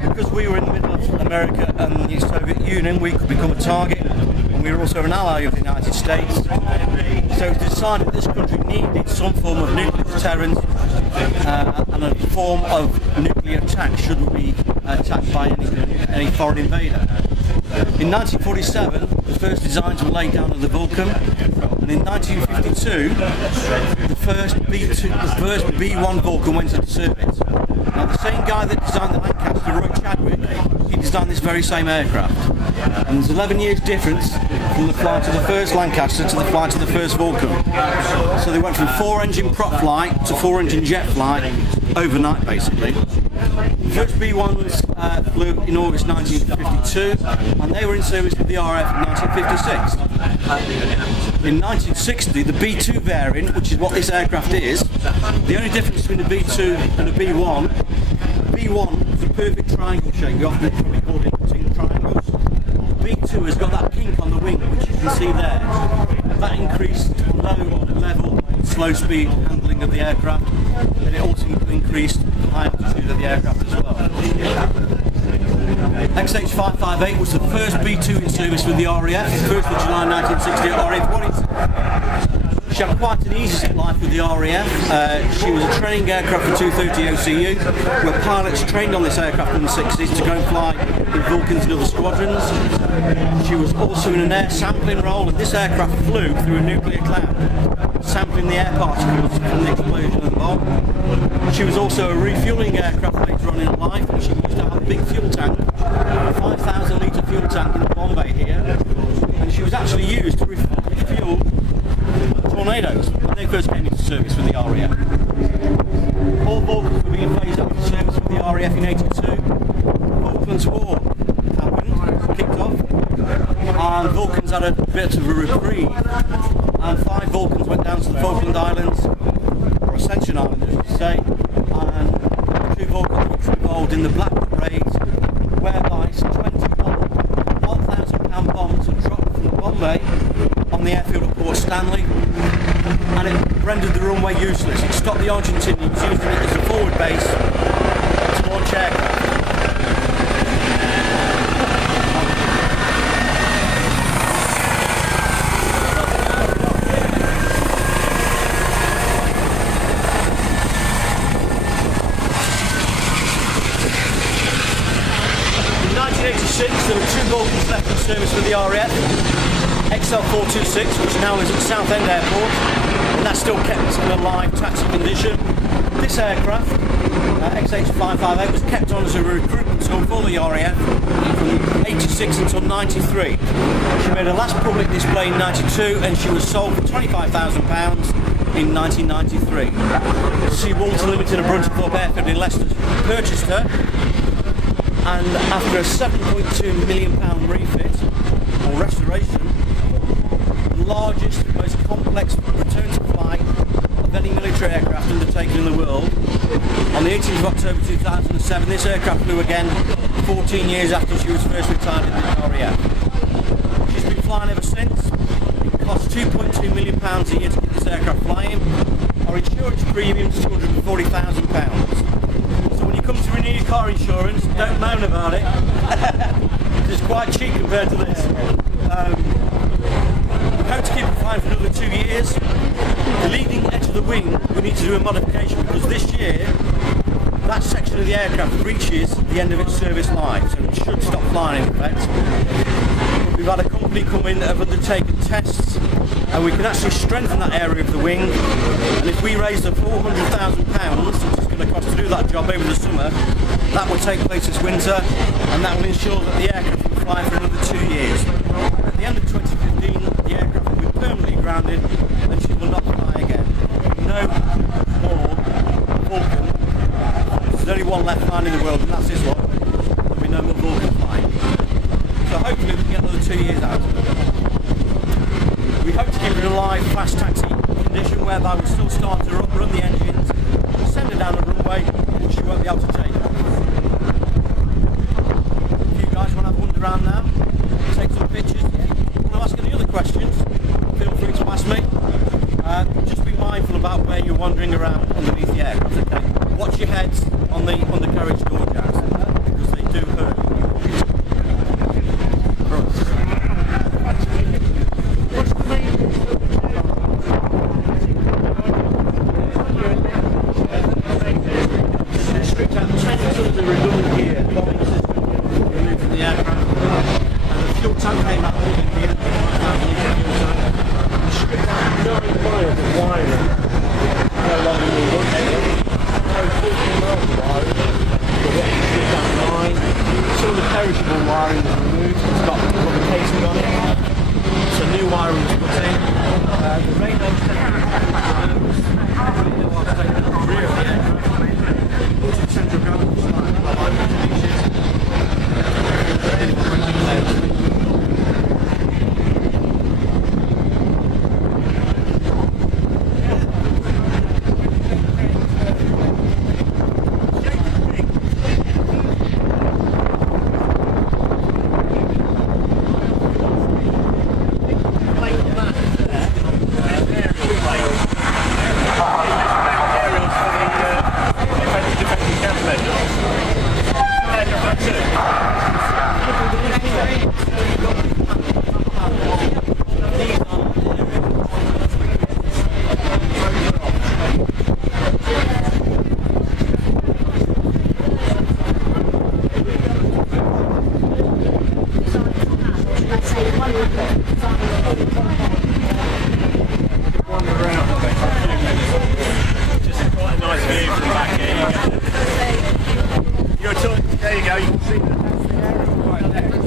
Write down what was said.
Because we were in the middle of America and the Soviet Union, we could become a target, and we were also an ally of the United States. So it was decided this country needed some form of nuclear deterrence and a form of nuclear attack should we be attacked by any foreign invader. In 1947, the first designs were laid down of the Vulcan, and in 1952, the first B1 Vulcan went into service. Now, the same guy that designed the Lancaster, Roy Chadwick, he designed this very same aircraft. And there's 11 years difference from the flight of the first Lancaster to the flight of the first Vulcan. So they went from 4-engine prop flight to 4-engine jet flight overnight, basically. The first B1s flew in August 1952, and they were in service with the RAF in 1956. In 1960, the B2 variant, which is what this aircraft is, the only difference between the B2 and the B1 was a perfect triangle shape. We often probably call it between triangles. B2 has got that kink on the wing, which you can see there. That increased low level, slow speed handling of the aircraft, and it also increased the high altitude of the aircraft as well. XH558 was the first B2 in service with the RAF, 1st of July 1960 at RAF Wellington. She had quite an easy life with the RAF. She was a training aircraft for 230 OCU, where pilots trained on this aircraft in the 60s to go and fly in Vulcans and other squadrons. She was also in an air sampling role, and this aircraft flew through a nuclear cloud, sampling the air particles from the explosion of the bomb. She was also a refuelling aircraft later on in her life, and she used to have a big fuel tank, a 5,000 litre fuel tank in the bomb bay here, and she was actually used to refuel tornadoes when they first came into service with the RAF. All Vulcans were being phased out of service with the RAF in '82. The Falklands War happened, kicked off, and Vulcans had a bit of a reprieve, and 5 Vulcans went down to the Falkland Islands, or Ascension Island as we say, and 2 Vulcans were involved in the Black raids, whereby 1,000-pound bombs were dropped from the bomb bay on the airfield at Port Stanley, and it rendered the runway useless. It stopped the Argentinians using it as a forward base to launch aircraft. In 1986, there were 2 Vulcans left in service with the RAF. XL426, which now is at Southend Airport, and that's still kept in a live taxi condition. This aircraft, XH558, was kept on as a recruitment tool for the RAF from 86 until 93. She made her last public display in 92, and she was sold for £25,000 in 1993. Seawalter Limited and Bruntingthorpe Airfield in Leicester purchased her, and after a £7.2 million refit or restoration, the largest, most complex return to flight of any military aircraft undertaken in the world. On the 18th of October 2007, this aircraft flew again 14 years after she was first retired in the RAF. She's been flying ever since. It costs £2.2 million a year to keep this aircraft flying. Our insurance premium is £240,000. So when you come to renew your car insurance, don't moan about it. It's quite cheap compared to this. We hope to keep it flying for another 2 years. The leading edge of the wing, we need to do a modification because this year that section of the aircraft reaches the end of its service life, so it should stop flying in effect. We've had a company come in that have undertaken tests, and we can actually strengthen that area of the wing, and if we raise the £400,000, which is going to cost to do that job over the summer, that will take place this winter, and that will ensure that the aircraft will fly for another 2 years. At the end of 2015, the aircraft will be permanently grounded, and she will not fly again. No more Vulcan. There's only one left flying in the world, and that's this one. There'll be no more Vulcan flying. So hopefully we can get another 2 years out of it. We hope to keep it in a live fast taxi condition whereby we still start to run the engines, send her down the runway, and she won't be able to take off. If you guys want to have a wander around now, take some pictures, if you want to ask any other questions, feel free to ask me. Just be mindful about where you're wandering around underneath the aircraft, okay? Watch your heads. came out in the end. Stripped out 9 miles of wiring. How long we were running? So 14 miles of wiring. But what you did that line, some of the perishable wiring was removed. It's got rubber casing on it. So new wiring was put in. The radar was taken out. Rear, yeah. Put the centre of gravity slide. There you go, you can see that.